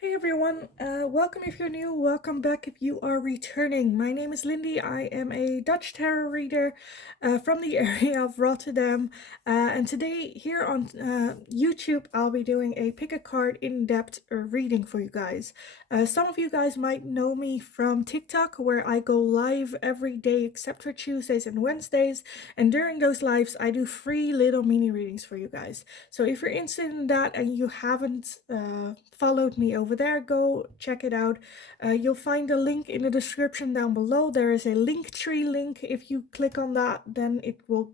Hey everyone, welcome if you're new, welcome back if you are returning. My name is Lindy. I am a Dutch tarot reader from the area of Rotterdam. And today here on YouTube, I'll be doing a pick a card in-depth reading for you guys. Some of you guys might know me from TikTok, where I go live every day except for Tuesdays and Wednesdays. And during those lives, I do free little mini readings for you guys. So if you're interested in that and you haven't followed me over there, go check it out. You'll find a link in the description down below. There is a Linktree link. If you click on that, then it will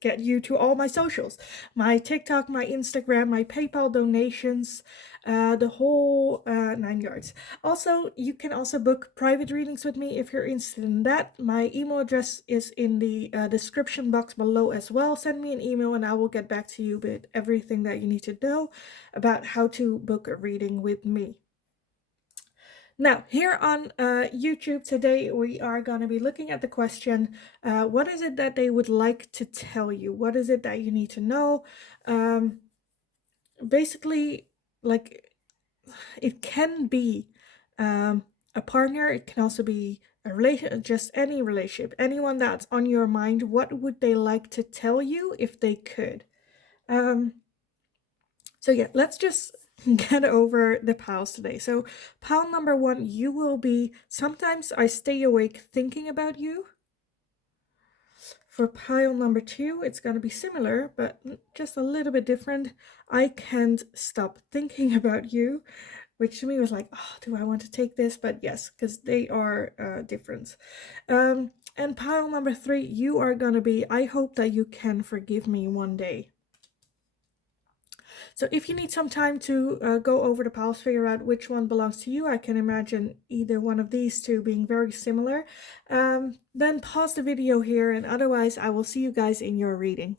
get you to all my socials, my TikTok, my Instagram, my PayPal donations, the whole 9 yards. Also, you can also book private readings with me if you're interested in that. My email address is in the description box below as well. Send me an email and I will get back to you with everything that you need to know about how to book a reading with me. Now, here on YouTube today, we are going to be looking at the question, what is it that they would like to tell you? What is it that you need to know? Basically, like, it can be a partner, it can also be a relation, just any relationship, anyone that's on your mind. What would they like to tell you if they could? So yeah, let's just get over the piles today. So pile number 1, you will be, sometimes I stay awake thinking about you. For pile number 2, it's going to be similar, but just a little bit different. I can't stop thinking about you, which to me was like, oh, do I want to take this? But yes, because they are different. And pile number 3, you are going to be, I hope that you can forgive me one day. So if you need some time to go over the piles, figure out which one belongs to you, I can imagine either one of these two being very similar, then pause the video here, and otherwise I will see you guys in your reading.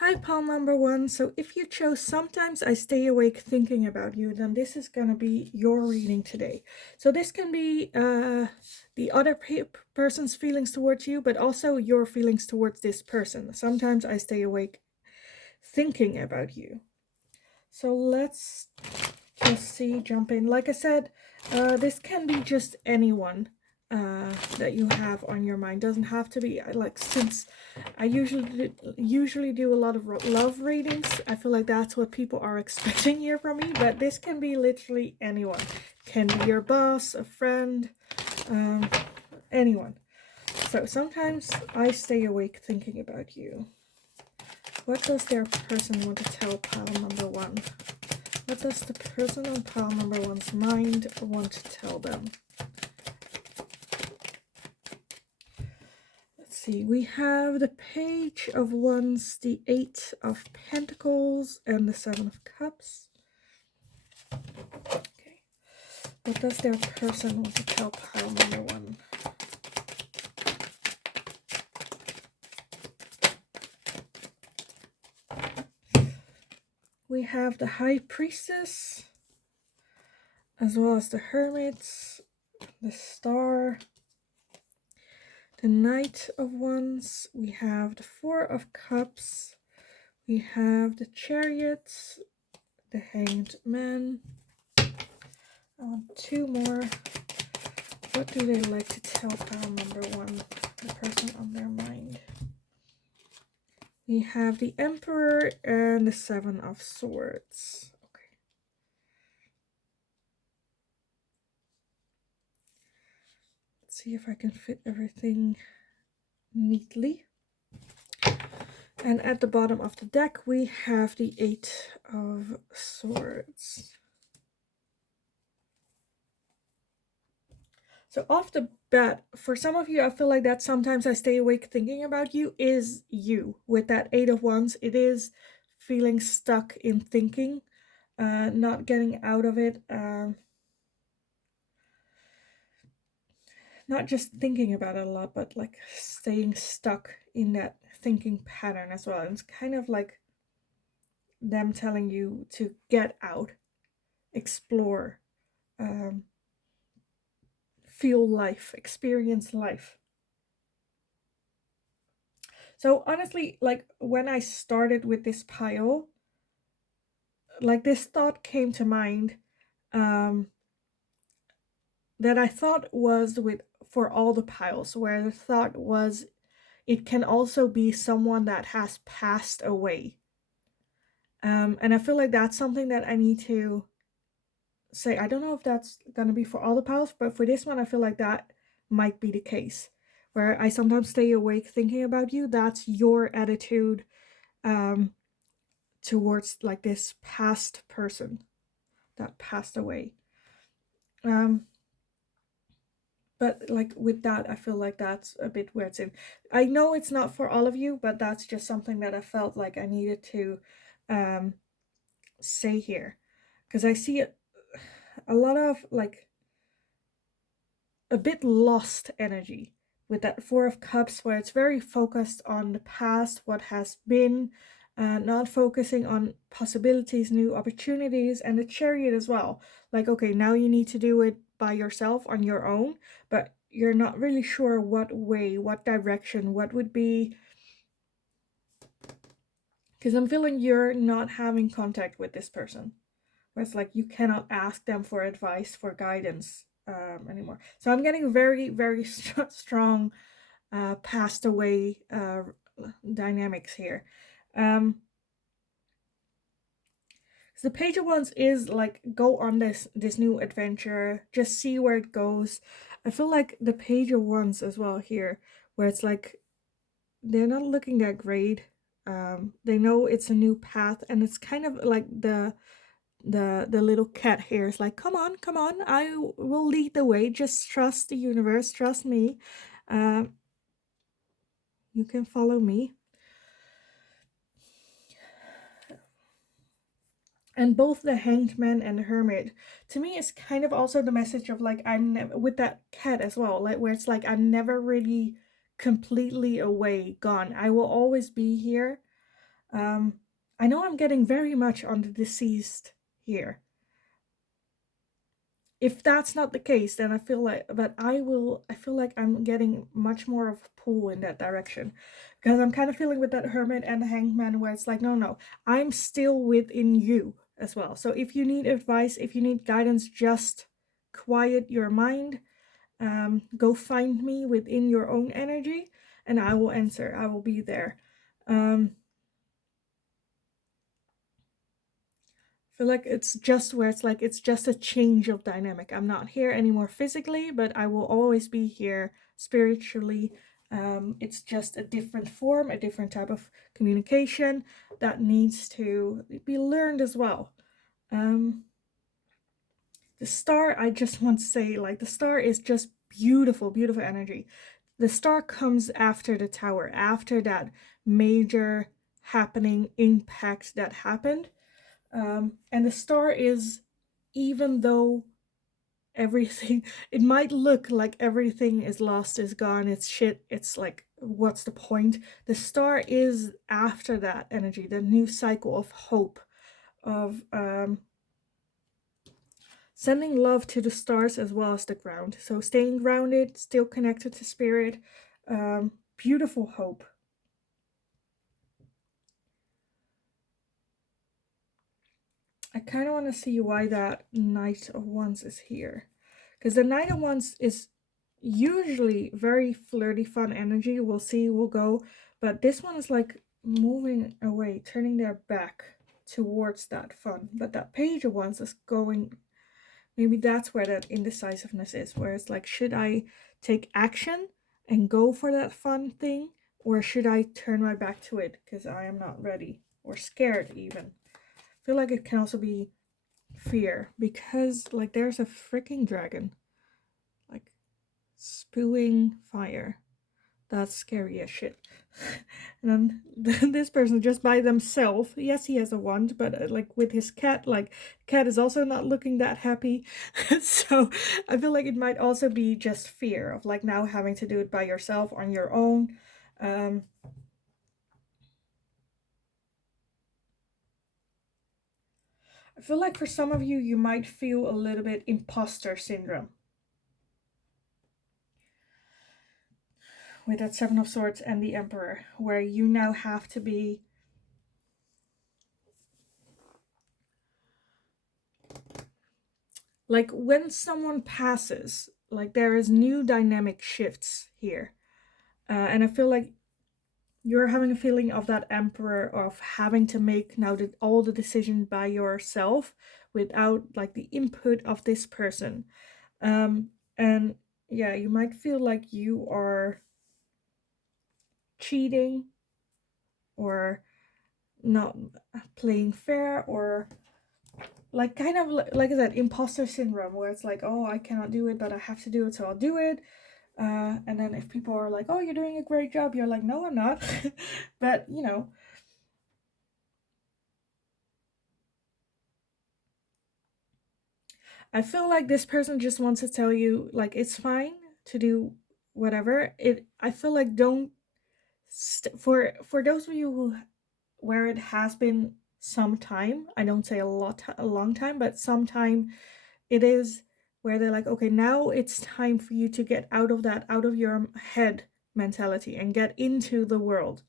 Hi, pile number 1. So if you chose sometimes I stay awake thinking about you, then this is going to be your reading today. So this can be the other person's feelings towards you, but also your feelings towards this person. Sometimes I stay awake thinking about you. So let's just see, jump in. Like I said, this can be just anyone that you have on your mind. Doesn't have to be, like, since I usually do a lot of love readings, I feel like that's what people are expecting here from me, but this can be literally anyone. Can be your boss, a friend, anyone. So sometimes I stay awake thinking about you. What does their person want to tell pile number 1? What does the person on pile number 1's mind want to tell them? Let's see. We have the Page of Wands, the 8 of Pentacles, and the 7 of Cups. Okay. What does their person want to tell pile number 1? We have the High Priestess, as well as the Hermit, the Star, the Knight of Wands. We have the 4 of Cups. We have the Chariot, the Hanged Man. I want 2 more. What do they like to tell pile number 1, the person on their mind? We have the Emperor and the 7 of Swords. Okay. Let's see if I can fit everything neatly. And at the bottom of the deck, we have the 8 of Swords. So off the bat, for some of you, I feel like that sometimes I stay awake thinking about you is you. With that 8 of Wands, it is feeling stuck in thinking, not getting out of it. Not just thinking about it a lot, but like staying stuck in that thinking pattern as well. And it's kind of like them telling you to get out, explore, feel life, experience life. So honestly, like when I started with this pile, like this thought came to mind that I thought was with for all the piles, where the thought was it can also be someone that has passed away. And I feel like that's something that I need to say. I don't know if that's gonna be for all the piles, but for this one, I feel like that might be the case. Where I sometimes stay awake thinking about you. That's your attitude um, towards like this past person that passed away. Um, but like with that, I feel like that's a bit weird too. I know it's not for all of you, but that's just something that I felt like I needed to um, say here, because I see it a lot of like a bit lost energy with that Four of Cups, where it's very focused on the past, what has been, not focusing on possibilities, new opportunities, and the Chariot as well. Like, okay, now you need to do it by yourself on your own, but you're not really sure what way, what direction, what would be. Because I'm feeling you're not having contact with this person. Where it's like you cannot ask them for advice, for guidance anymore. So I'm getting very, very strong passed away dynamics here. So the Page of Wands is like, go on this new adventure, just see where it goes. I feel like the Page of Wands as well here, where it's like they're not looking that great. They know it's a new path, and it's kind of like the little cat here is like, come on, I will lead the way, just trust the universe, trust me, you can follow me. And both the Hanged Man and the Hermit, to me, is kind of also the message of like, I'm with that cat as well, like where it's like I'm never really completely away, gone, I will always be here. I know I'm getting very much on the deceased here. If that's not the case, then I feel like, but I feel like I'm getting much more of a pull in that direction, because I'm kind of feeling with that Hermit and the Hanged Man, where it's like, no, I'm still within you as well. So if you need advice, if you need guidance, just quiet your mind, go find me within your own energy, and I will answer, I will be there. Feel like it's just where it's like it's just a change of dynamic. I'm not here anymore physically, but I will always be here spiritually. It's just a different form, a different type of communication that needs to be learned as well. The Star, I just want to say, like, the Star is just beautiful, beautiful energy. The Star comes after the Tower, after that major happening impact that happened. And the Star is, even though everything, it might look like everything is lost, is gone, it's shit, it's like, what's the point? The Star is after that energy, the new cycle of hope, of sending love to the stars as well as the ground. So staying grounded, still connected to spirit, beautiful hope. I kind of want to see why that Knight of Wands is here. Because the Knight of Wands is usually very flirty, fun energy. We'll see, we'll go. But this one is like moving away, turning their back towards that fun. But that Page of Wands is going, maybe that's where that indecisiveness is. Where it's like, should I take action and go for that fun thing? Or should I turn my back to it because I am not ready? Or scared even. I feel like it can also be fear, because like there's a freaking dragon like spewing fire. That's scary as shit. And then this person just by themselves, yes, he has a wand, but like with his cat, like cat is also not looking that happy. So I feel like it might also be just fear of like now having to do it by yourself on your own. I feel like for some of you, you might feel a little bit imposter syndrome with that Seven of Swords and the Emperor, where you now have to be like when someone passes, like there is new dynamic shifts here. And I feel like you're having a feeling of that emperor, of having to make now all the decision by yourself without like the input of this person. And yeah, you might feel like you are cheating or not playing fair, or like kind of like that imposter syndrome where it's like, oh, I cannot do it, but I have to do it, so I'll do it. And then if people are like, oh, you're doing a great job, you're like, no, I'm not. But you know, I feel like this person just wants to tell you like it's fine to do whatever. I feel like don't for those of you who where it has been some time, I don't say a long time, but some time, it is where they're like, okay, now it's time for you to get out of your head mentality and get into the world.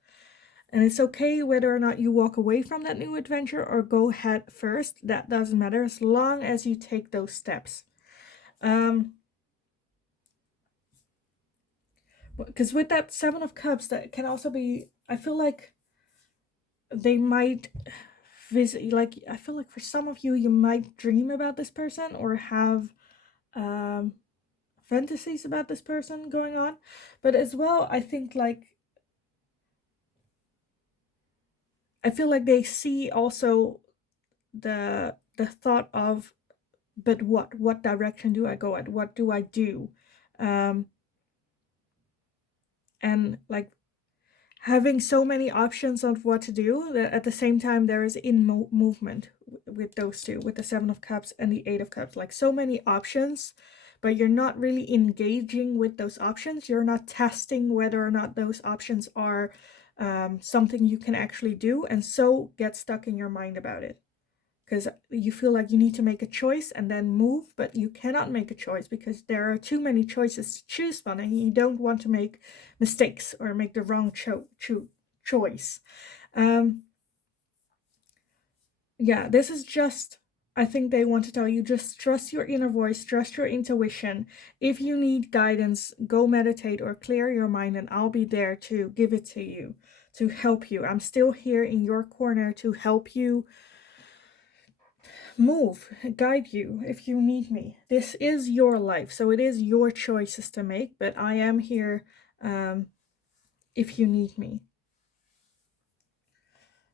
And it's okay whether or not you walk away from that new adventure or go head first. That doesn't matter as long as you take those steps. Because with that Seven of Cups, that can also be, I feel like they might visit, like, I feel like for some of you, you might dream about this person or have um, fantasies about this person going on. But as well, I think like, I feel like they see also the thought of, but what direction do I go at, what do I do, um and like having so many options of what to do that at the same time there is movement with those two, with the Seven of Cups and the Eight of Cups, like so many options, but you're not really engaging with those options. You're not testing whether or not those options are something you can actually do, and so get stuck in your mind about it because you feel like you need to make a choice and then move, but you cannot make a choice because there are too many choices to choose from, and you don't want to make mistakes or make the wrong choice. Um, yeah, this is just, I think they want to tell you, just trust your inner voice, trust your intuition. If you need guidance, go meditate or clear your mind, and I'll be there to give it to you, to help you. I'm still here in your corner to help you move, guide you if you need me. This is your life, so it is your choices to make, but I am here if you need me.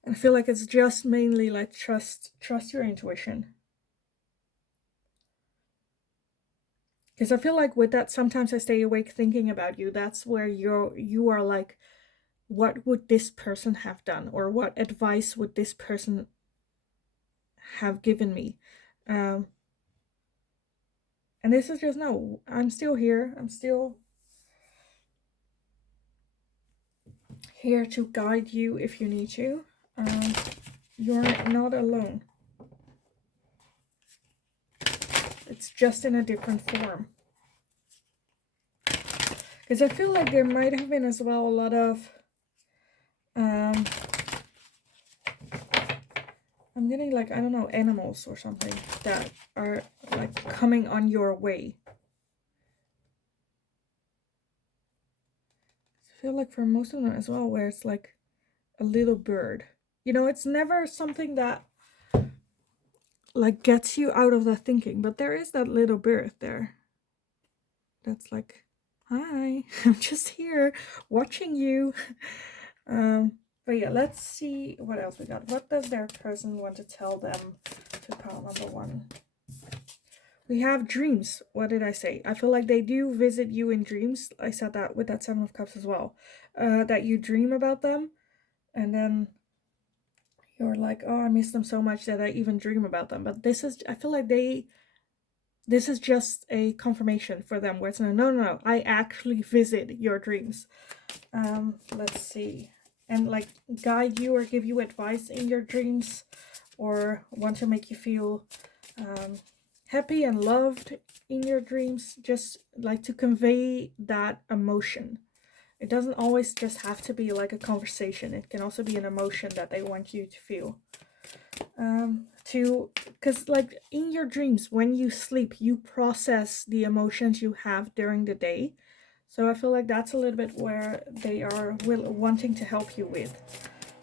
I feel like it's just mainly like trust your intuition. Because I feel like with that, sometimes I stay awake thinking about you. That's where you are like, what would this person have done, or what advice would this person have given me? And this is just, no, I'm still here. I'm still here to guide you if you need to. Um, you're not alone. It's just in a different form. Because I feel like there might have been as well a lot of I'm getting like, I don't know, animals or something that are like coming on your way. I feel like for most of them as well, where it's like a little bird. You know, it's never something that like gets you out of that thinking, but there is that little bird there that's like, hi, I'm just here watching you. But yeah, let's see what else we got. What does their person want to tell them to pile number one? We have dreams. What did I say? I feel like they do visit you in dreams. I said that with that Seven of Cups as well. That you dream about them, and then you're like, oh, I miss them so much that I even dream about them. But this is, I feel like this is just a confirmation for them where it's no, I actually visit your dreams. Let's see. And like guide you or give you advice in your dreams, or want to make you feel happy and loved in your dreams, just like to convey that emotion. It doesn't always just have to be like a conversation. It can also be an emotion that they want you to feel. Because like in your dreams, when you sleep, you process the emotions you have during the day. So I feel like that's a little bit where they are wanting to help you with.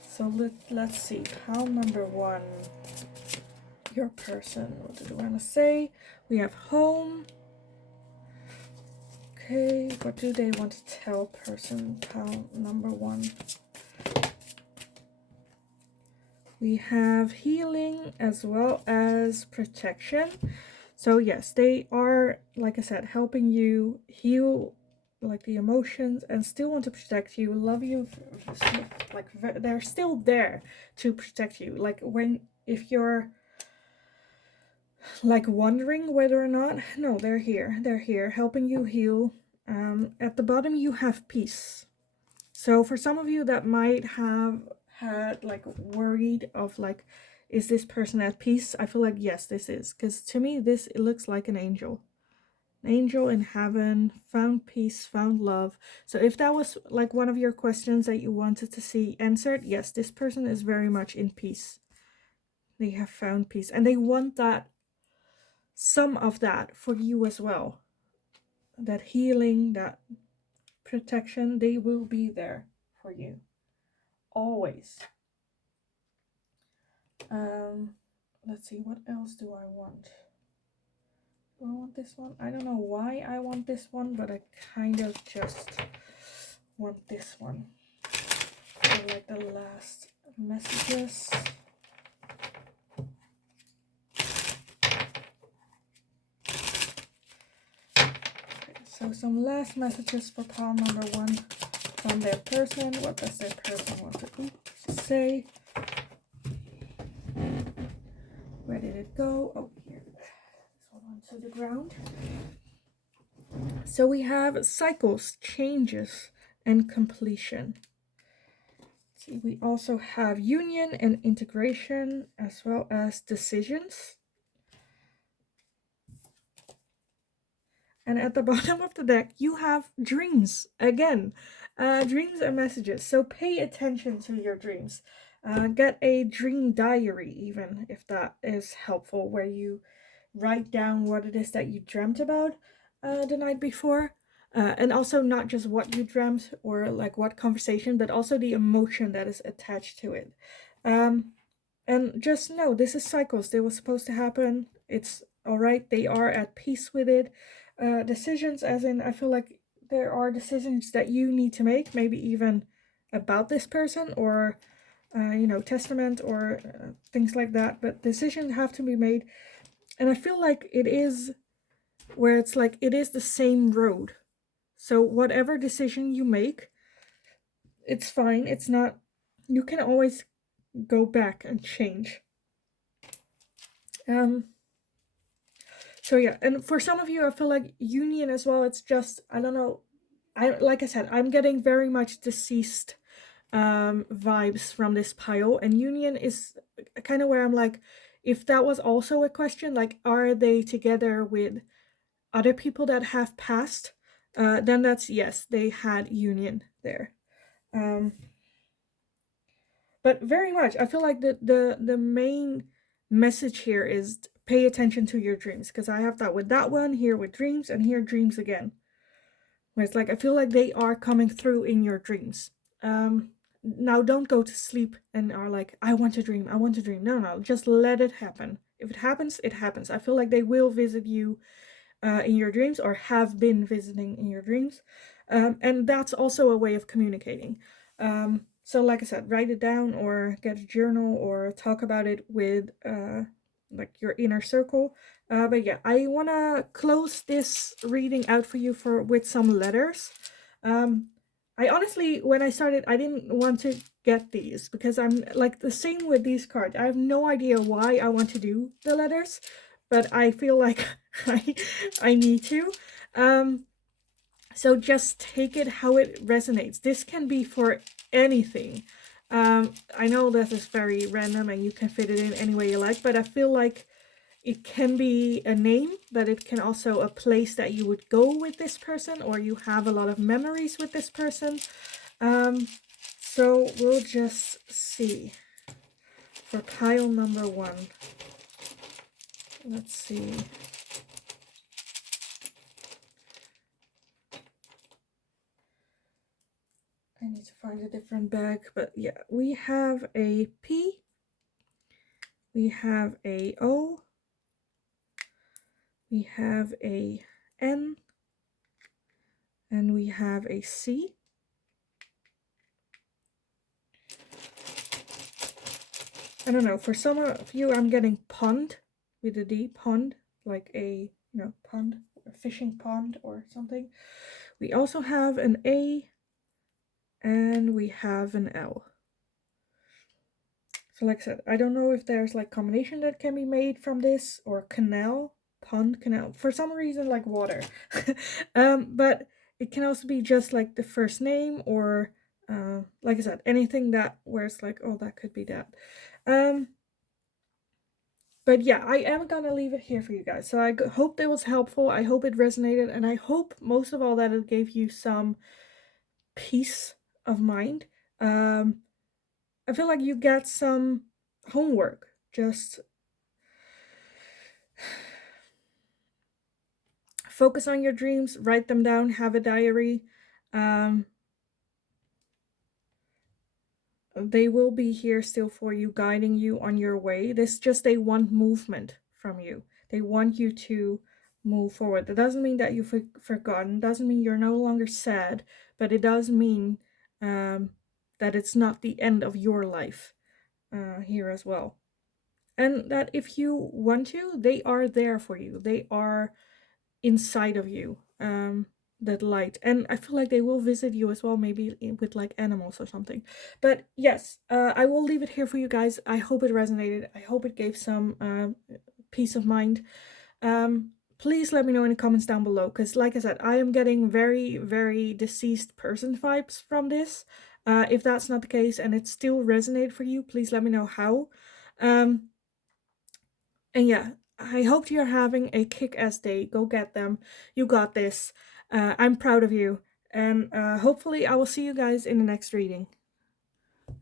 So let's see. Pile number 1, your person. What do I want to say? We have home. Okay, what do they want to tell person? Pile number 1. We have healing as well as protection. So yes, they are, like I said, helping you heal like the emotions and still want to protect you, love you, like they're still there to protect you. Like if you're like wondering whether or not, no, they're here helping you heal. At the bottom you have peace. So for some of you that might have had like worried of like, is this person at peace? I feel like yes, this is, because to me it looks like an angel. An angel in heaven, found peace, found love. So if that was like one of your questions that you wanted to see answered, yes, this person is very much in peace. They have found peace and they want that, some of that for you as well. That healing, that protection, they will be there for you always. Let's see, what else do I want? Do I want this one? I don't know why I want this one, but I kind of just want this one. So like the last messages. Okay, so some last messages for pile number 1 from their person. What does their person want to say? Where did it go? Oh, here. This one onto the ground. So we have cycles, changes, and completion. See, we also have union and integration, as well as decisions. And at the bottom of the deck, you have dreams again. Dreams and messages. So pay attention to your dreams. Get a dream diary, even if that is helpful, where you write down what it is that you dreamt about the night before. And also not just what you dreamt or like what conversation, but also the emotion that is attached to it. And just know this is cycles. They were supposed to happen. It's all right. They are at peace with it. Decisions, as in, I feel like there are decisions that you need to make, maybe even about this person or, testament or things like that. But decisions have to be made. And I feel like it is where it's like it is the same road. So whatever decision you make, it's fine. It's not, you can always go back and change. So yeah, and for some of you, I feel like union as well. It's just, I don't know. Like I said, I'm getting very much deceased vibes from this pile, and union is kind of where I'm like, if that was also a question, like, are they together with other people that have passed? Then that's yes, they had union there. But very much, I feel like the main message here is pay attention to your dreams, because I have that with that one, here with dreams, and here dreams again. Where it's like, I feel like they are coming through in your dreams. Now don't go to sleep and are like, I want to dream, I want to dream. No, just let it happen. If it happens, it happens. I feel like they will visit you in your dreams, or have been visiting in your dreams. And that's also a way of communicating. So like I said, write it down or get a journal or talk about it with like your inner circle. But yeah, I want to close this reading out for you with some letters. I honestly, when I started, I didn't want to get these because I'm like the same with these cards. I have no idea why I want to do the letters, but I feel like I need to. So just take it how it resonates. This can be for anything. I know this is very random and you can fit it in any way you like, but I feel like it can be a name, but it can also a place that you would go with this person, or you have a lot of memories with this person. So we'll just see for pile number 1. Let's see. I need to find a different bag, but yeah, we have a P, we have a O, we have a N, and we have a C. I don't know, for some of you I'm getting pond with a D, pond, like a, pond, a fishing pond or something. We also have an A, and we have an L. So like I said, I don't know if there's like combination that can be made from this, or canal, pond, canal, for some reason like water. But it can also be just like the first name, or like I said, anything that where it's like, oh, that could be that. But yeah, I am gonna leave it here for you guys. So I hope that was helpful. I hope it resonated, and I hope most of all that it gave you some peace of mind. I feel like you get some homework. Just focus on your dreams, write them down, have a diary. They will be here still for you, guiding you on your way. This just, they want movement from you. They want you to move forward. That doesn't mean that you've forgotten, doesn't mean you're no longer sad, but it does mean that it's not the end of your life here as well. And that if you want to, they are there for you. They are inside of you, that light. And I feel like they will visit you as well, maybe with like animals or something. But yes, I will leave it here for you guys. I hope it resonated. I hope it gave some peace of mind. Please let me know in the comments down below, because like I said, I am getting very, very deceased person vibes from this. If that's not the case and it still resonated for you, please let me know how. And yeah, I hope you're having a kick-ass day. Go get them. You got this. I'm proud of you. And hopefully I will see you guys in the next reading.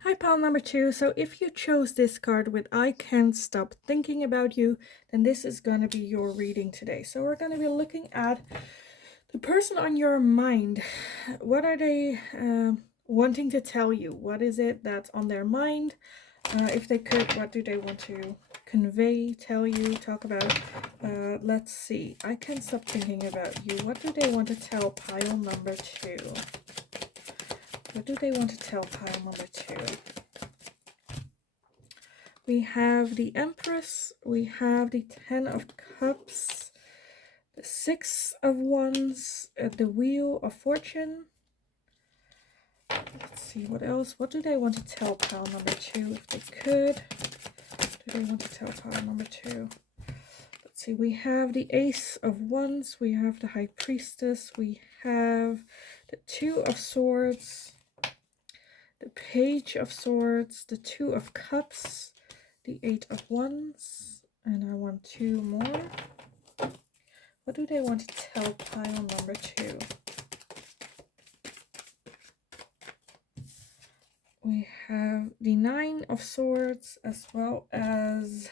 Hi, pile number 2. So if you chose this card with I Can't Stop Thinking About You, then this is going to be your reading today. So we're going to be looking at the person on your mind. What are they wanting to tell you? What is it that's on their mind? If they could, what do they want to convey, tell you, talk about? Let's see. I can't stop thinking about you. What do they want to tell pile number 2? What do they want to tell pile number 2? We have the Empress. We have the 10 of Cups. The 6 of Wands. The Wheel of Fortune. Let's see, what else? What do they want to tell pile number 2 if they could? What do they want to tell pile number 2? Let's see, we have the Ace of Wands, we have the High Priestess, we have the 2 of Swords, the Page of Swords, the 2 of Cups, the 8 of Wands, and I want 2 more. What do they want to tell pile number 2? We have the 9 of Swords as well as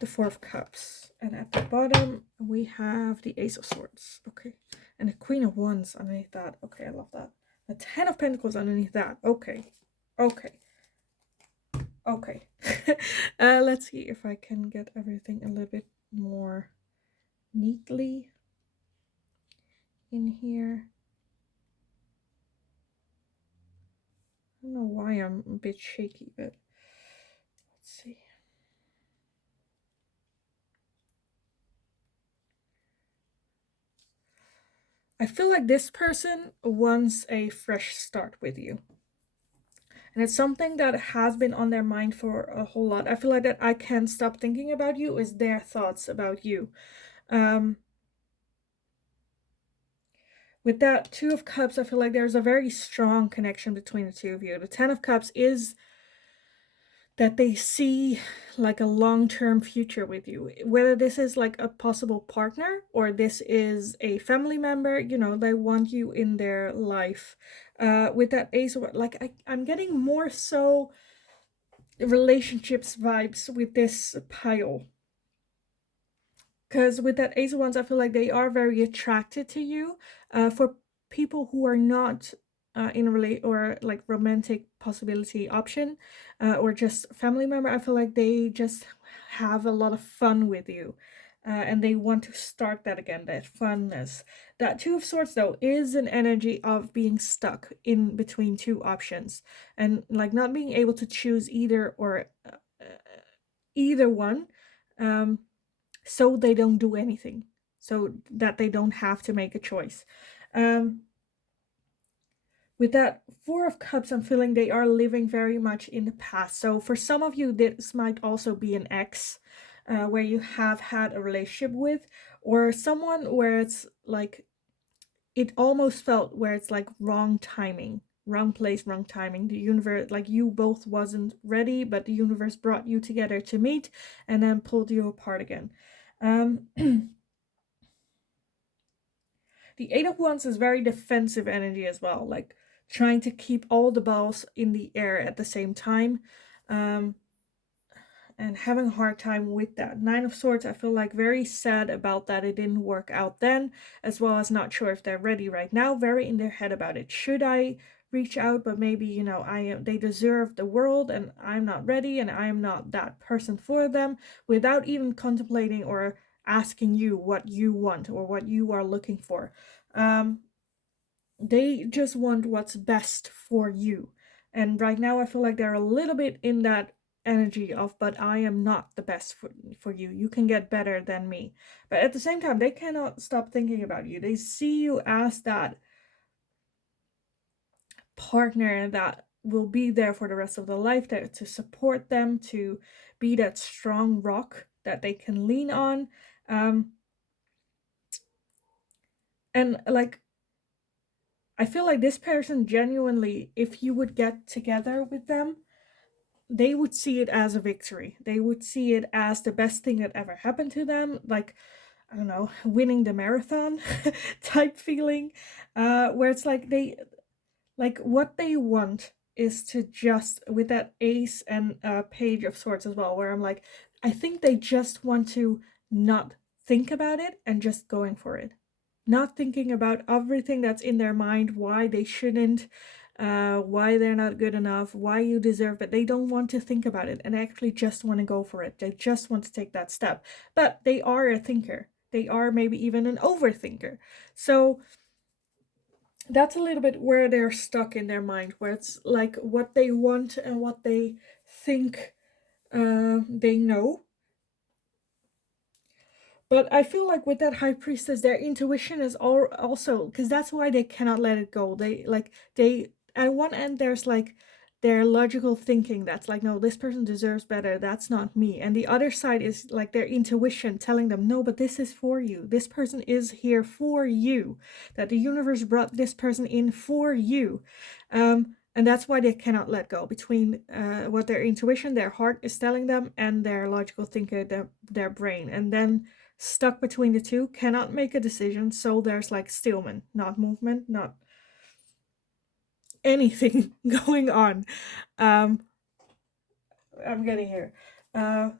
the 4 of Cups. And at the bottom, we have the Ace of Swords. Okay. And the Queen of Wands underneath that. Okay, I love that. The 10 of Pentacles underneath that. Okay. Okay. Okay. Let's see if I can get everything a little bit more neatly in here. I don't know why I'm a bit shaky, but let's see. I feel like this person wants a fresh start with you. And it's something that has been on their mind for a whole lot. I feel like that I Can't Stop Thinking About You is their thoughts about you. With that 2 of Cups, I feel like there's a very strong connection between the two of you. The 10 of Cups is that they see like a long-term future with you. Whether this is like a possible partner or this is a family member, you know, they want you in their life. With that Ace of, like I'm getting more so relationships vibes with this pile. Because with that Ace of Wands, I feel like they are very attracted to you. For people who are not in a or like romantic possibility option, or just family member, I feel like they just have a lot of fun with you. And they want to start that again, that funness. That Two of Swords, though, is an energy of being stuck in between two options and like not being able to choose either or either one. Um, so they don't do anything, so that they don't have to make a choice. Um, with that Four of Cups, I'm feeling they are living very much in the past. So for some of you, this might also be an ex where you have had a relationship with, or someone where it's like, it almost felt where it's like wrong timing, wrong place, wrong timing. The universe, like you both wasn't ready, but the universe brought you together to meet and then pulled you apart again. The Eight of Wands is very defensive energy as well, like trying to keep all the balls in the air at the same time, um, and having a hard time with that. Nine of Swords, I feel like very sad about that it didn't work out then, as well as not sure if they're ready right now, very in their head about it. Should I reach out? But maybe, you know, they deserve the world and I'm not ready and I'm not that person for them, without even contemplating or asking you what you want or what you are looking for. Um, they just want what's best for you. And right now, I feel like they're a little bit in that energy of, but I am not the best for you. You can get better than me. But at the same time, they cannot stop thinking about you. They see you as that partner that will be there for the rest of their life, there to support them, to be that strong rock that they can lean on. And like, I feel like this person genuinely, if you would get together with them, they would see it as a victory. They would see it as the best thing that ever happened to them. Like, I don't know, winning the marathon type feeling. Where it's like like what they want is to just, with that Ace and Page of Swords as well, where I'm like, I think they just want to not think about it and just going for it, not thinking about everything that's in their mind, why they shouldn't, why they're not good enough, why you deserve it. They don't want to think about it and actually just want to go for it. They just want to take that step. But they are a thinker. They are maybe even an overthinker. So that's a little bit where they're stuck in their mind, where it's like what they want and what they think they know. But I feel like with that High Priestess, their intuition is also, because that's why they cannot let it go. They at one end there's like their logical thinking that's like, no, this person deserves better. That's not me. And the other side is like their intuition telling them, no, but this is for you. This person is here for you. That the universe brought this person in for you. And that's why they cannot let go between what their intuition, their heart is telling them, and their logical thinker, their brain. And then stuck between the two, cannot make a decision. So there's like stillman, not movement, not anything going on. Um, I'm getting here.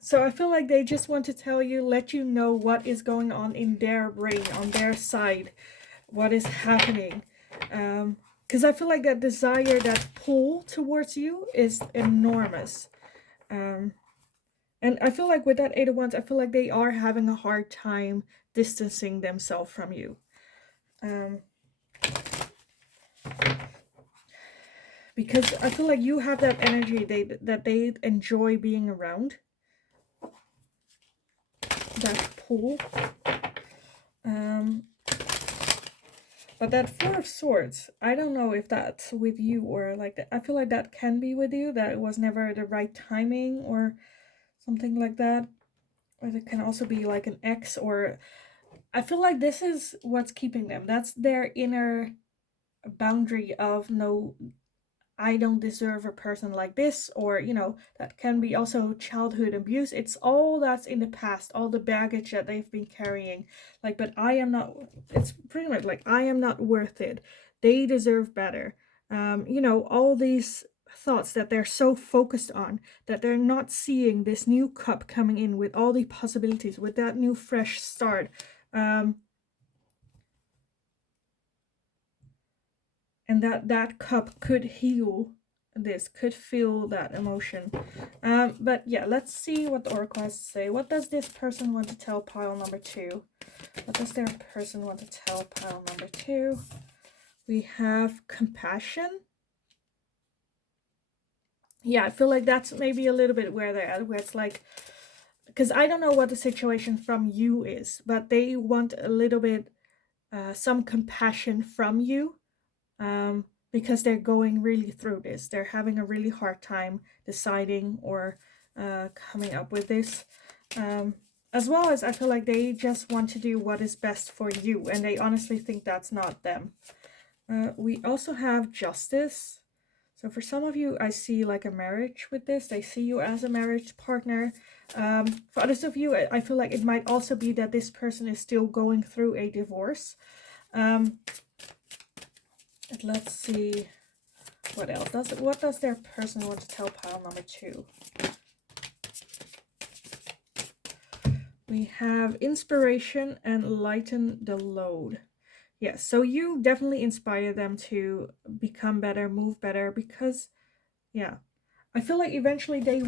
So I feel like they just want to tell you, let you know what is going on in their brain, on their side, what is happening. Because I feel like that desire, that pull towards you is enormous. And I feel like with that Eight of Wands, I feel like they are having a hard time distancing themselves from you. Because I feel like you have that energy that they enjoy being around. That pull. But that Four of Swords, I don't know if that's with you or like that. I feel like that can be with you, that it was never the right timing or something like that. Or it can also be like an ex, or I feel like this is what's keeping them. That's their inner boundary of, no, I don't deserve a person like this, or, you know, that can be also childhood abuse. It's all that's in the past, all the baggage that they've been carrying. Like, but I am not, it's pretty much like, I am not worth it. They deserve better. You know, all these thoughts that they're so focused on that they're not seeing this new cup coming in with all the possibilities, with that new fresh start. And that cup could heal this, could feel that emotion. But yeah, let's see what the oracle has to say. What does this person want to tell pile number 2? What does their person want to tell pile number 2? We have compassion. Yeah, I feel like that's maybe a little bit where they're at, where it's like, because I don't know what the situation from you is, but they want a little bit, some compassion from you, because they're going really through this. They're having a really hard time deciding or coming up with this. As well as I feel like they just want to do what is best for you, and they honestly think that's not them. We also have justice. So for some of you, I see like a marriage with this. They see you as a marriage partner. For others of you, I feel like it might also be that this person is still going through a divorce. Let's see what else. What does their person want to tell pile number 2? We have inspiration and lighten the load. Yes, so you definitely inspire them to become better, move better, because, yeah, I feel like eventually they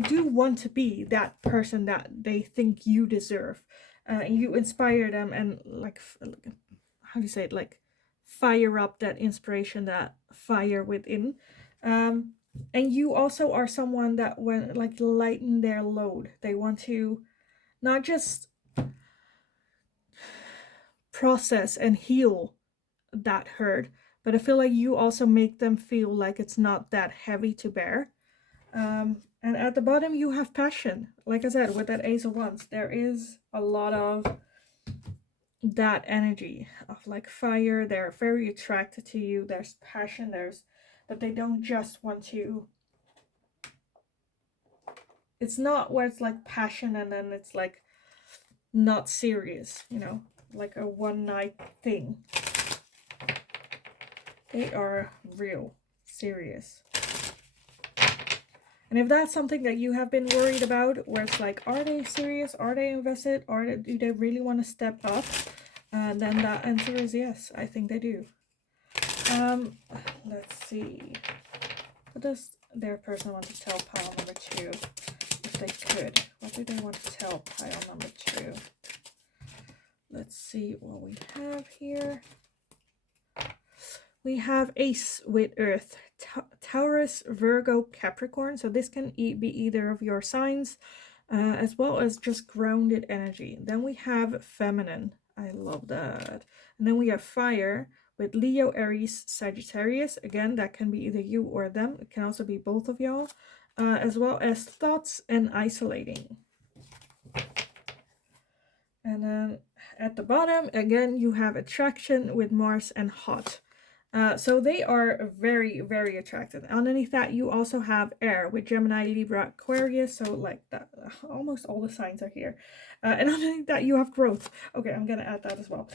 do want to be that person that they think you deserve. And you inspire them and, like, how do you say it, like, fire up that inspiration, that fire within. And you also are someone that, when, like, lighten their load. They want to not just process and heal that hurt, but I feel like you also make them feel like it's not that heavy to bear. And at the bottom you have passion. Like I said, with that Ace of Wands, there is a lot of that energy of like fire. They're very attracted to you. There's passion. There's that they don't just want to. It's not where it's like passion and then it's like not serious, you know, like a one night thing. They are real, serious. And if that's something that you have been worried about, where it's like, are they serious? Are they invested? Do they really want to step up? Then that answer is yes. I think they do. Let's see. What does their person want to tell pile number 2? If they could. What do they want to tell pile number 2? Let's see what we have here. We have Ace with Earth, Taurus, Virgo, Capricorn. So this can be either of your signs, as well as just grounded energy. Then we have Feminine. I love that. And then we have Fire with Leo, Aries, Sagittarius. Again, that can be either you or them. It can also be both of y'all. As well as Thoughts and Isolating. And then at the bottom, again, you have Attraction with Mars and Hot. So they are very, very attractive. Underneath that, you also have Air with Gemini, Libra, Aquarius. So like that, almost all the signs are here. And underneath that, you have Growth. Okay, I'm gonna add that as well.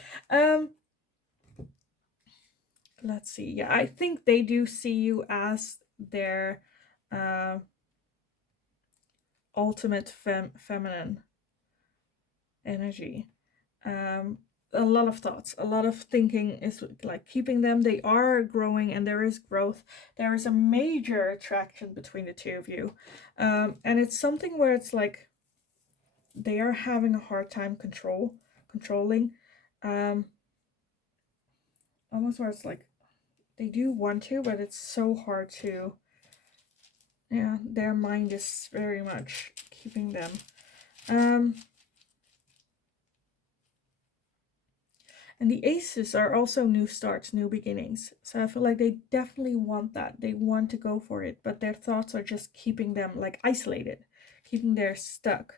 Let's see. Yeah, I think they do see you as their ultimate feminine energy. A lot of thoughts, a lot of thinking is like keeping them. They are growing and there is growth. There is a major attraction between the two of you. And it's something where it's like they are having a hard time controlling. Almost where it's like they do want to, but it's so hard to. Yeah, their mind is very much keeping them. And the aces are also new starts, new beginnings. So I feel like they definitely want that. They want to go for it, but their thoughts are just keeping them like isolated, keeping them stuck.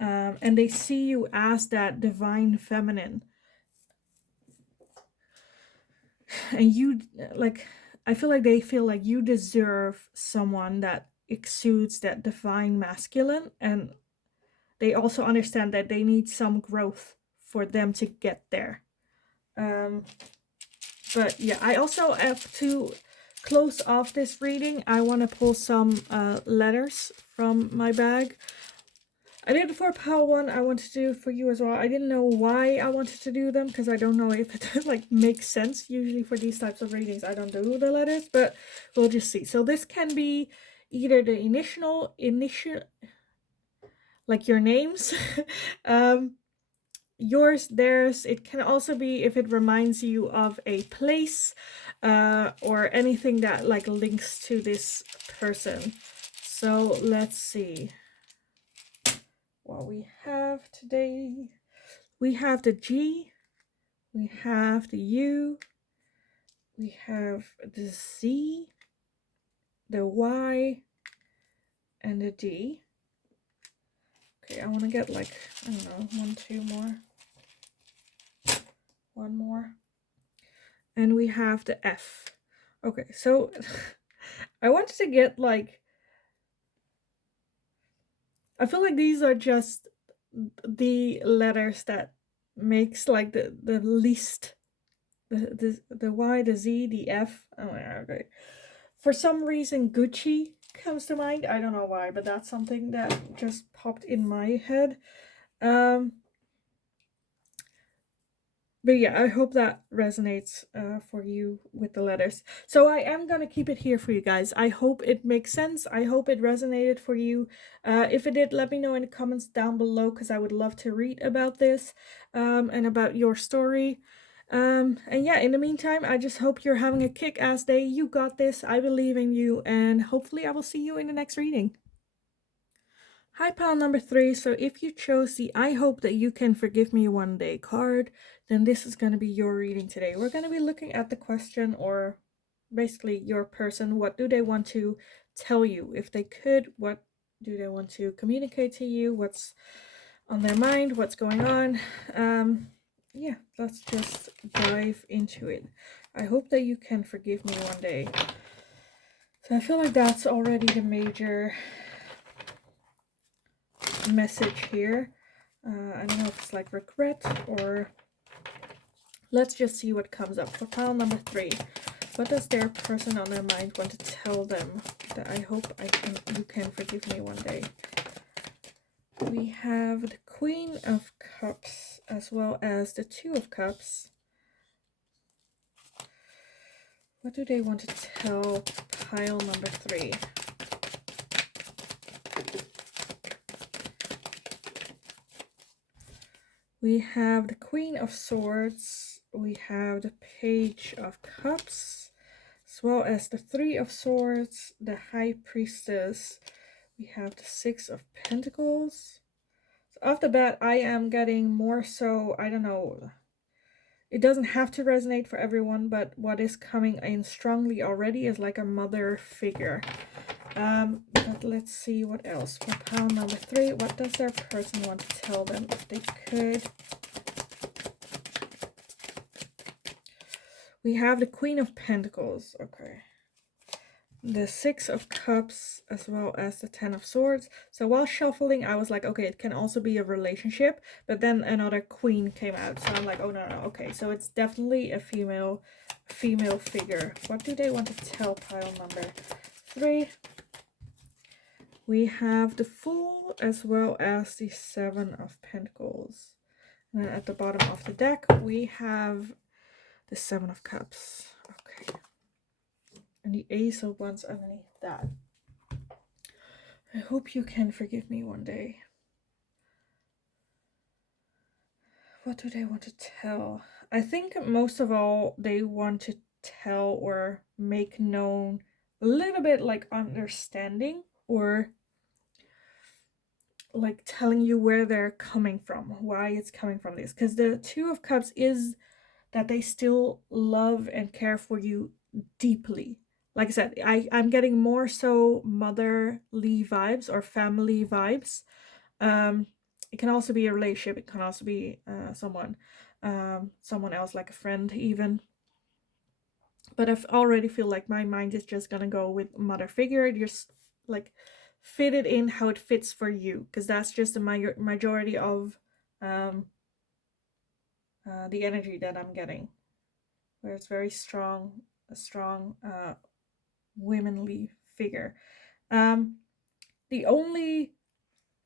And they see you as that divine feminine. And you, like, I feel like they feel like you deserve someone that exudes that divine masculine. And they also understand that they need some growth for them to get there. But yeah, I also have to close off this reading, I want to pull some letters from my bag. I did it for pile 1. I wanted to do it for you as well. I didn't know why I wanted to do them because I don't know if it like makes sense. Usually for these types of readings, I don't do the letters, but we'll just see. So this can be either the initial, like your names, yours, theirs. It can also be if it reminds you of a place or anything that like links to this person. So let's see what we have today. We have the G, we have the U, we have the Z, the Y, and the D. Okay, I want to get like, I don't know, 1, 2 more. 1 more. And we have the F. Okay, so I wanted to get like, I feel like these are just the letters that makes like the least, the Y, the Z, the F. Oh yeah, okay. For some reason, Gucci comes to mind. I don't know why, but that's something that just popped in my head. But yeah, I hope that resonates for you with the letters. So I am going to keep it here for you guys. I hope it makes sense. I hope it resonated for you. If it did, let me know in the comments down below because I would love to read about this and about your story. And yeah, in the meantime, I just hope you're having a kick-ass day. You got this. I believe in you. And hopefully I will see you in the next reading. Hi, pile number 3. So if you chose the I hope that you can forgive me one day card, then this is going to be your reading today. We're going to be looking at the question, or basically your person. What do they want to tell you? If they could, what do they want to communicate to you? What's on their mind? What's going on? Yeah, let's just dive into it. I hope that you can forgive me one day. So I feel like that's already the major message here. I don't know if it's like regret or let's just see what comes up for pile number 3. What does their person on their mind want to tell them that I hope you can forgive me one day? We have the Queen of Cups as well as the Two of Cups. What do they want to tell pile number 3? We have the Queen of Swords, we have the Page of Cups, as well as the Three of Swords, the High Priestess, we have the Six of Pentacles. So off the bat, I am getting more so, I don't know, it doesn't have to resonate for everyone, but what is coming in strongly already is like a mother figure. But let's see what else. For pile number 3, what does their person want to tell them if they could? We have the Queen of Pentacles, okay. The Six of Cups as well as the Ten of Swords. So while shuffling, I was like, okay, it can also be a relationship, but then another queen came out. So I'm like, oh no, okay. So it's definitely a female figure. What do they want to tell pile number 3? We have the Fool as well as the Seven of Pentacles. And then at the bottom of the deck, we have the Seven of Cups. Okay. And the Ace of Wands underneath that. I hope you can forgive me one day. What do they want to tell? I think most of all, they want to tell or make known a little bit like understanding or like telling you where they're coming from, why it's coming from this. Because the Two of Cups is that they still love and care for you deeply. Like I said, I'm getting more so motherly vibes or family vibes. It can also be a relationship. It can also be someone else, like a friend even. But I already feel like my mind is just gonna go with mother figure. Just like fit it in how it fits for you, because that's just the majority of the energy that I'm getting. Where it's very strong, a strong womanly figure. Um, the only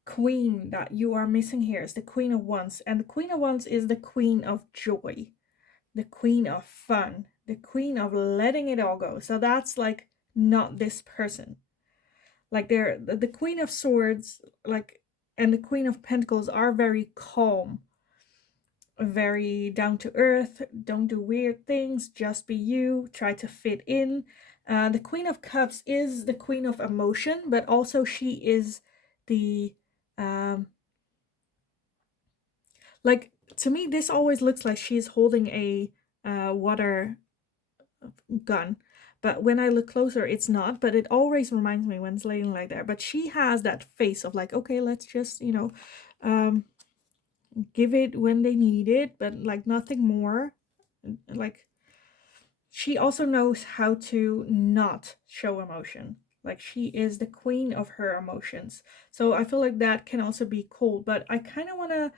queen that you are missing here is the Queen of Wands, and the Queen of Wands is the queen of joy, the queen of fun, the queen of letting it all go. So that's like not this person. Like they're the Queen of Swords, like, and the Queen of Pentacles are very calm, very down to earth, don't do weird things, just be you, try to fit in. The Queen of Cups is the queen of emotion, but also she is the um like, to me this always looks like she's holding a water gun, but when I look closer it's not, but it always reminds me when it's laying like that. But she has that face of like, okay, let's just, um give it when they need it, but like nothing more. Like, she also knows how to not show emotion. Like, she is the queen of her emotions. So I feel like that can also be cool, but I kind of want to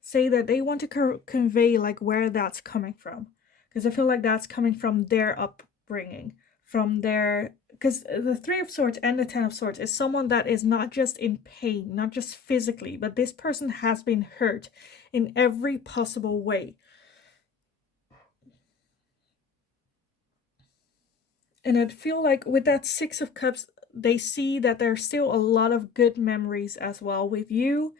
say that they want to convey like where that's coming from, because I feel like that's coming from their upbringing, from their, because the Three of Swords and the Ten of Swords is someone that is not just in pain, not just physically, but this person has been hurt in every possible way. And I feel like with that Six of Cups, they see that there's still a lot of good memories as well with you.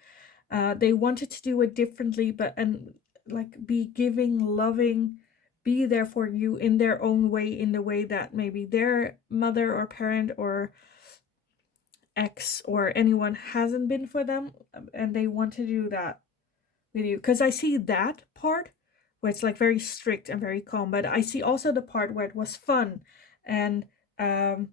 They wanted to do it differently, but and like be giving, loving, be there for you in their own way, in the way that maybe their mother or parent or ex or anyone hasn't been for them, and they want to do that with you. Because I see that part where it's like very strict and very calm, but I see also the part where it was fun, and um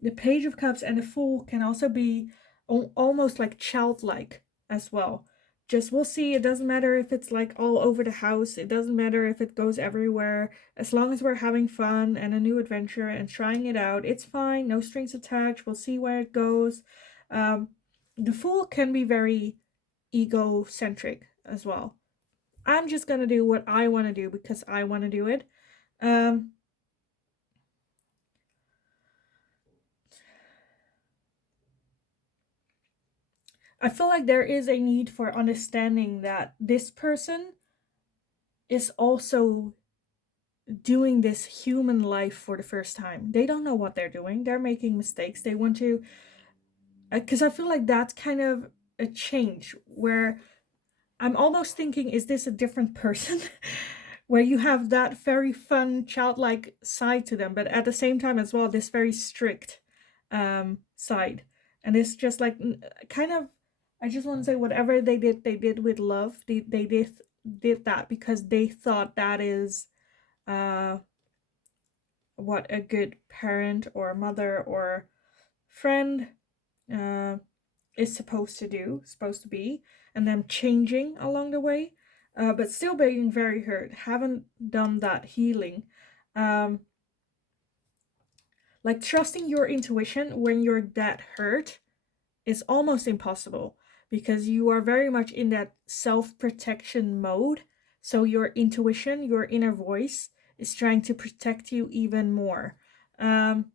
the Page of Cups and the Fool can also be almost like childlike as well. Just we'll see. It doesn't matter if it's like all over the house. It doesn't matter if it goes everywhere. As long as we're having fun and a new adventure and trying it out, it's fine. No strings attached. We'll see where it goes. Um, the Fool can be very egocentric as well. I'm just gonna do what I want to do because I want to do it. Um, I feel like there is a need for understanding that this person is also doing this human life for the first time. They don't know what they're doing. They're making mistakes. They want to, because I feel like that's kind of a change where I'm almost thinking, is this a different person? Where you have that very fun, childlike side to them, but at the same time as well, this very strict side. And it's just like kind of, I just want to say whatever they did with love. They did that because they thought that is uh what a good parent or mother or friend uh is supposed to do, supposed to be, and them changing along the way, but still being very hurt, haven't done that healing. Um, like trusting your intuition when you're that hurt is almost impossible because you are very much in that self protection mode. So your intuition, your inner voice, is trying to protect you even more. Um,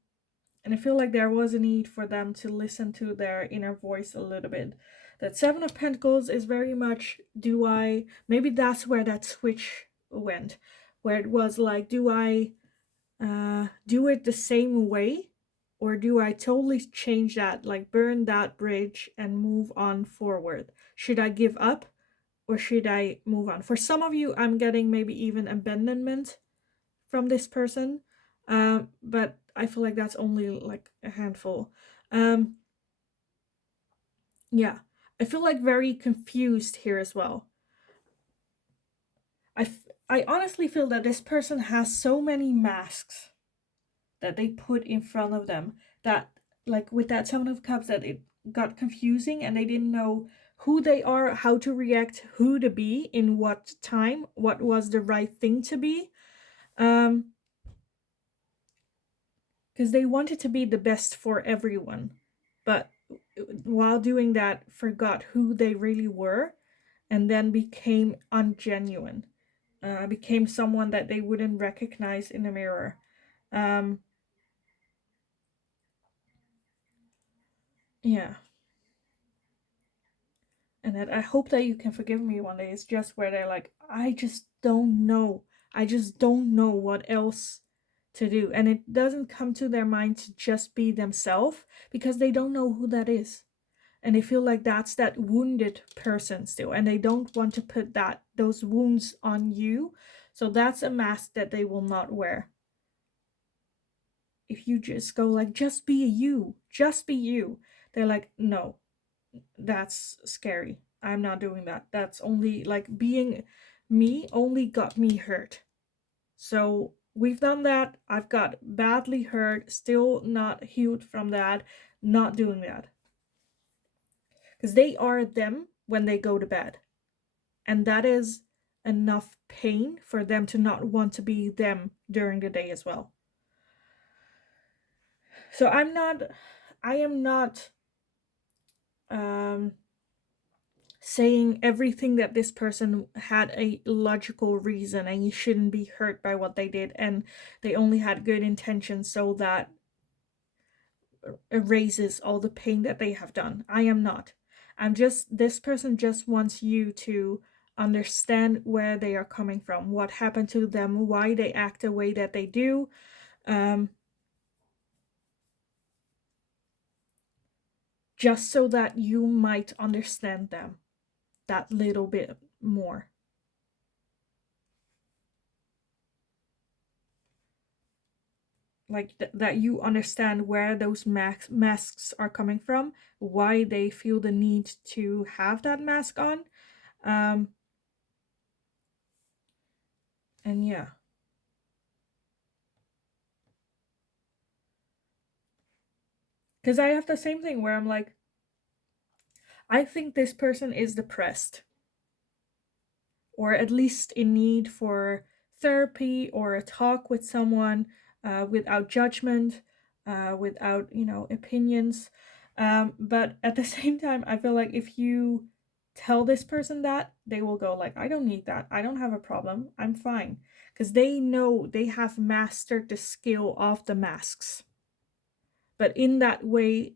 and I feel like there was a need for them to listen to their inner voice a little bit. That Seven of Pentacles is very much, do I, maybe that's where that switch went, where it was like, do I do it the same way, or do I totally change that, like burn that bridge and move on forward? Should I give up or should I move on? For some of you, I'm getting maybe even abandonment from this person, but I feel like that's only like a handful. Um, yeah, I feel like very confused here as well. I honestly feel that this person has so many masks that they put in front of them that, like with that Seven of Cups, that it got confusing and they didn't know who they are, how to react, who to be, in what time, what was the right thing to be. Because they wanted to be the best for everyone, but while doing that, forgot who they really were and then became ungenuine. became someone that they wouldn't recognize in the mirror. Um, yeah. And that I hope that you can forgive me one day. It's just where they're like, I just don't know. I just don't know what else to do. And it doesn't come to their mind to just be themselves because they don't know who that is. And they feel like that's that wounded person still. And they don't want to put those wounds on you. So that's a mask that they will not wear. If you just go like, just be you, just be you. They're like, no, that's scary. I'm not doing that. That's only like being me only got me hurt. So we've done that. I've got badly hurt, still not healed from that, not doing that. Because they are them when they go to bed. And that is enough pain for them to not want to be them during the day as well. So I am not um saying everything that this person had a logical reason and you shouldn't be hurt by what they did and they only had good intentions, so that erases all the pain that they have done. I am not. This person just wants you to understand where they are coming from, what happened to them, why they act the way that they do. Just so that you might understand them that little bit more. Like that you understand where those masks are coming from, why they feel the need to have that mask on. And yeah. Because I have the same thing where I'm like, I think this person is depressed, or at least in need for therapy or a talk with someone, without judgment, without, opinions. But at the same time, I feel like if you tell this person that, they will go like, I don't need that. I don't have a problem. I'm fine. Because they know they have mastered the skill of the masks. But in that way,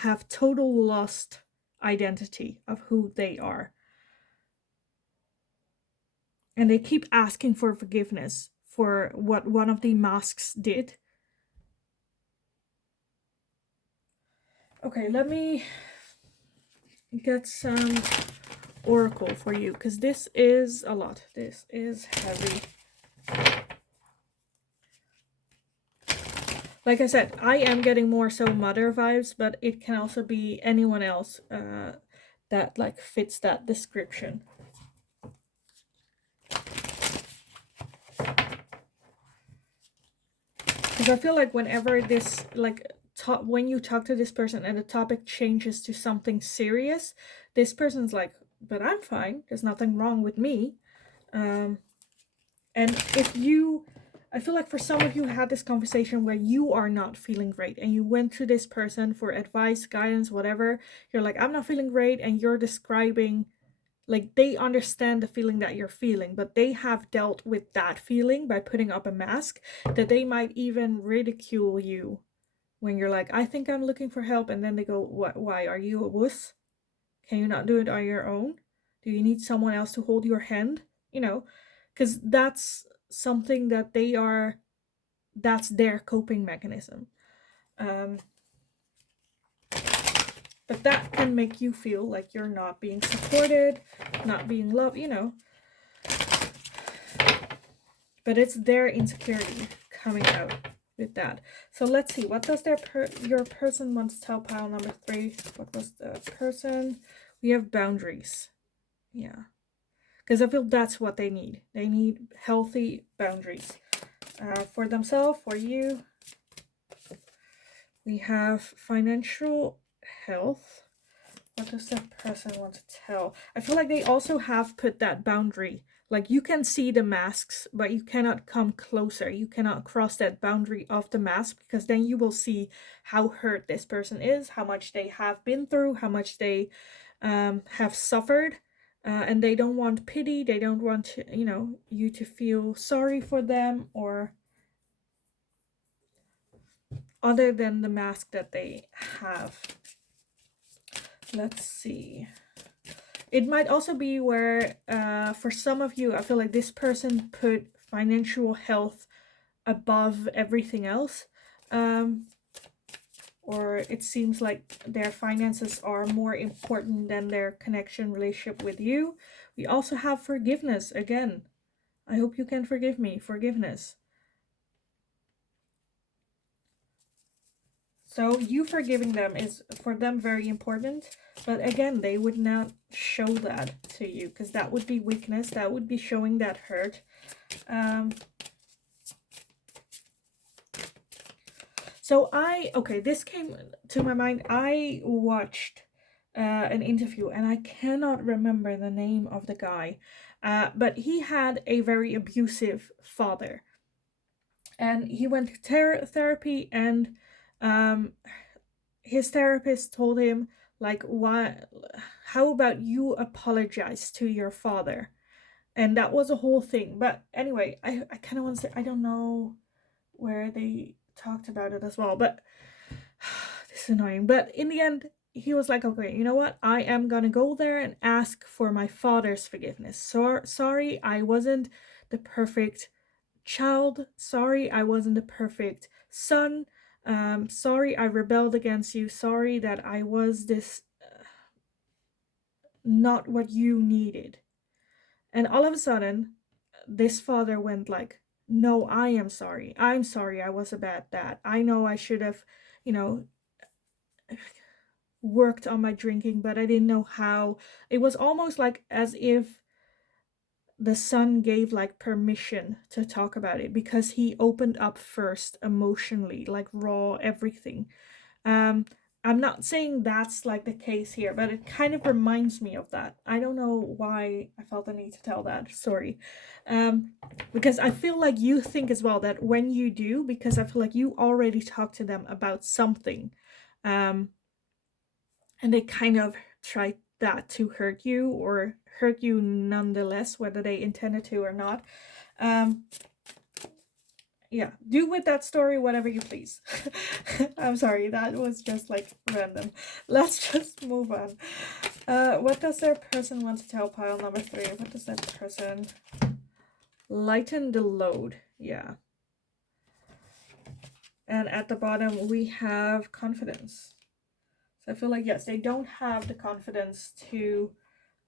have total lost identity of who they are. And they keep asking for forgiveness for what one of the masks did. Okay, let me get some oracle for you, because this is a lot. This is heavy. Like I said, I am getting more so mother vibes, but it can also be anyone else that like fits that description. Because I feel like whenever this, like, when you talk to this person and the topic changes to something serious, this person's like, but I'm fine. There's nothing wrong with me. And if you, I feel like for some of you had this conversation where you are not feeling great and you went to this person for advice, guidance, whatever. You're like, I'm not feeling great. And you're describing, like, they understand the feeling that you're feeling, but they have dealt with that feeling by putting up a mask, that they might even ridicule you when you're like, I think I'm looking for help. And then they go, what? Why? Are you a wuss? Can you not do it on your own? Do you need someone else to hold your hand? Because that's something that that's their coping mechanism. But that can make you feel like you're not being supported, not being loved, But it's their insecurity coming out with that. So let's see, what does your person want to tell pile number 3? What was the person? We have boundaries. Yeah. Because I feel that's what they need. They need healthy boundaries. For themselves, for you. We have financial health. What does that person want to tell? I feel like they also have put that boundary. Like, you can see the masks, but you cannot come closer. You cannot cross that boundary of the mask, because then you will see how hurt this person is, how much they have been through, how much they have suffered. and they don't want pity. They don't want to, you to feel sorry for them, or other than the mask that they have. Let's see. It might also be where, for some of you, I feel like this person put financial health above everything else. Or it seems like their finances are more important than their connection relationship with you. We also have forgiveness again. I hope you can forgive me. Forgiveness. So you forgiving them is for them very important. But again, they would not show that to you because that would be weakness. That would be showing that hurt. So this came to my mind. I watched an interview, and I cannot remember the name of the guy, but he had a very abusive father, and he went to therapy, and his therapist told him, like, why, how about you apologize to your father? And that was a whole thing. But anyway, I kind of want to say, I don't know where they talked about it as well, but this is annoying. But in the end, he was like, okay, you know what, I am gonna go there and ask for my father's forgiveness. Sorry I wasn't the perfect child. Sorry I wasn't the perfect son. Sorry I rebelled against you. Sorry that I was this not what you needed. And all of a sudden, this father went like, no, I am sorry. I'm sorry I was a bad dad. I know I should have, you know, worked on my drinking, but I didn't know how. It was almost like as if the son gave like permission to talk about it because he opened up first emotionally, like raw everything. Um, I'm not saying that's like the case here, but it kind of reminds me of that. I don't know why I felt the need to tell that. Sorry. Because I feel like you think as well that when you do, because I feel like you already talked to them about something, and they kind of tried that to hurt you or hurt you nonetheless, whether they intended to or not. Yeah, do with that story whatever you please. I'm sorry, that was just like random. Let's just move on. What does their person want to tell pile number 3? What does that person lighten the load? Yeah. And at the bottom we have confidence. So I feel like, yes, they don't have the confidence to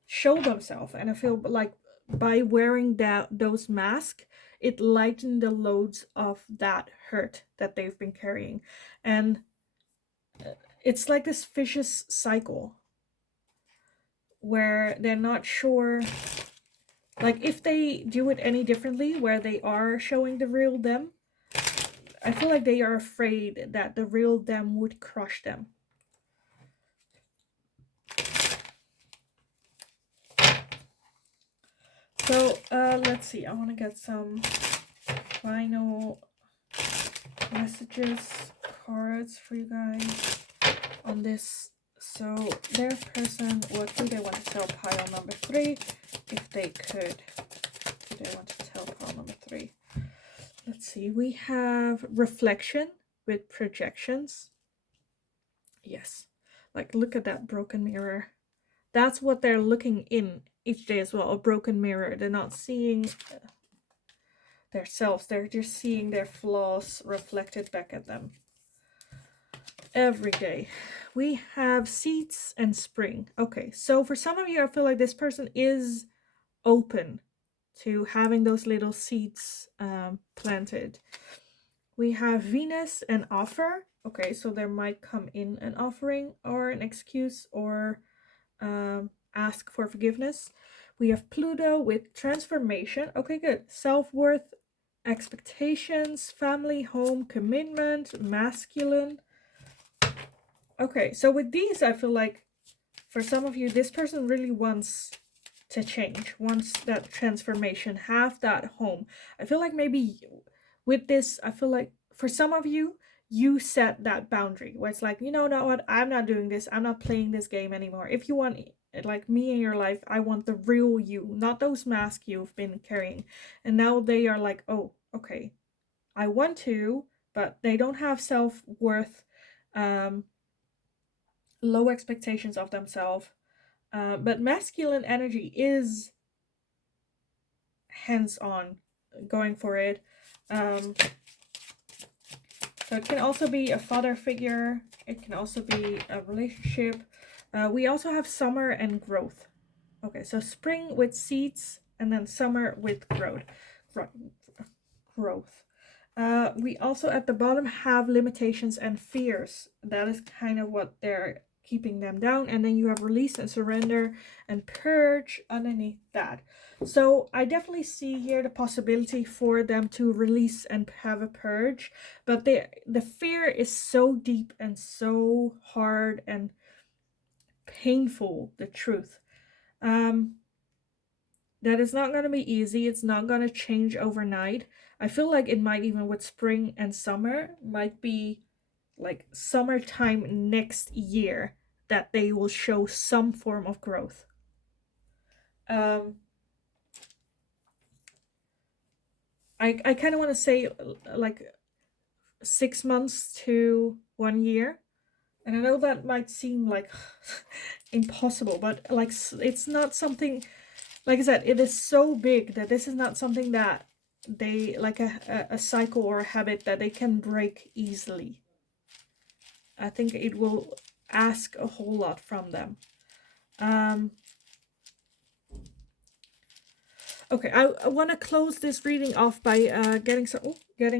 show themselves, and I feel like by wearing those masks, it lightened the loads of that hurt that they've been carrying. And it's like this vicious cycle where they're not sure, like, if they do it any differently, where they are showing the real them, I feel like they are afraid that the real them would crush them. So let's see, I want to get some final messages, cards for you guys on this. So their person, what do they want to tell pile number 3 if they could? What do they want to tell pile number 3? Let's see, we have reflection with projections. Yes, like look at that broken mirror. That's what they're looking in each day as well, a broken mirror. They're not seeing themselves, they're just seeing their flaws reflected back at them every day. We have seeds and spring. Okay, so for some of you, I feel like this person is open to having those little seeds planted. We have Venus and offer. Okay, so there might come in an offering or an excuse or ask for forgiveness. We have Pluto with transformation. Okay, good. Self-worth, expectations, family, home, commitment, masculine. Okay, so with these, I feel like for some of you, this person really wants to change, wants that transformation, have that home. I feel like maybe with this, I feel like for some of you, you set that boundary where it's like, you know what, I'm not doing this. I'm not playing this game anymore. If you want like me in your life. I want the real you, not those masks you've been carrying. And now they are like, oh, okay, I want to, but they don't have self-worth, um, low expectations of themselves. But masculine energy is hands-on, going for it. So it can also be a father figure. It can also be a relationship. We also have summer and growth. Okay, so spring with seeds and then summer with growth. Growth. We also at the bottom have limitations and fears. That is kind of what they're keeping them down. And then you have release and surrender and purge underneath that. So I definitely see here the possibility for them to release and have a purge. But the fear is so deep and so hard and painful, the truth. That is not going to be easy. It's not going to change overnight. I feel like it might, even with spring and summer, might be like summertime next year that they will show some form of growth. I kind of want to say like 6 months to 1 year. And I know that might seem like impossible, but like it's not something, like I said, it is so big that this is not something that they, like a cycle or a habit that they can break easily. I think it will ask a whole lot from them. Okay, I want to close this reading off by getting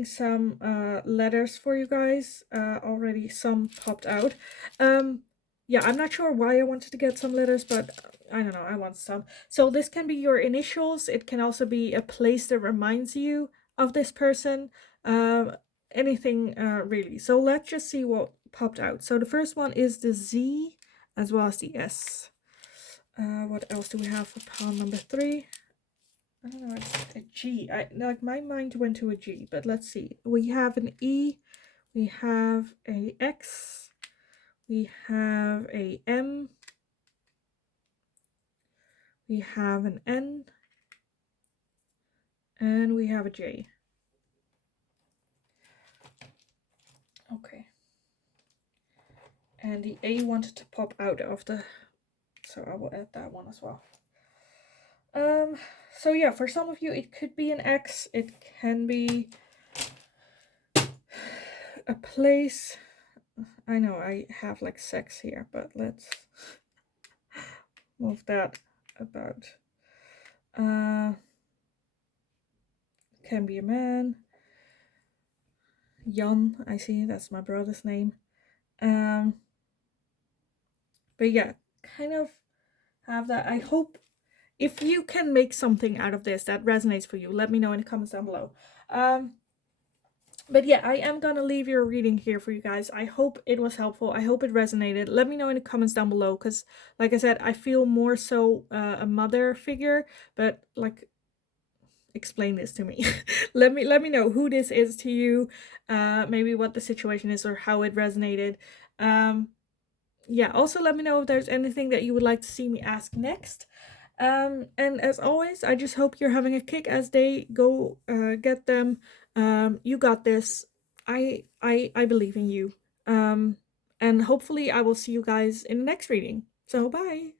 some letters for you guys. Already some popped out. Yeah, I'm not sure why I wanted to get some letters, but I don't know, I want some. So this can be your initials. It can also be a place that reminds you of this person. Anything really. So let's just see what popped out. So the first one is the Z as well as the S. What else do we have for pile number 3? I don't know, it's a G. Like my mind went to a G, but let's see. We have an E, we have a X, we have a M, we have an N, and we have a J. Okay. And the A wanted to pop out of the, so I will add that one as well. So yeah, for some of you it could be an X, it can be a place. I know I have like sex here, but let's move that about. Can be a man. Jan, I see, that's my brother's name. But yeah, kind of have that. I hope if you can make something out of this that resonates for you, let me know in the comments down below. But yeah, I am gonna leave your reading here for you guys. I hope it was helpful. I hope it resonated. Let me know in the comments down below, because like I said, I feel more so a mother figure, but like, explain this to me. let me know who this is to you, maybe what the situation is or how it resonated. Yeah, also let me know if there's anything that you would like to see me ask next. And as always, I just hope you're having a kick-ass day. Go get them. You got this. I believe in you. And hopefully I will see you guys in the next reading. So bye.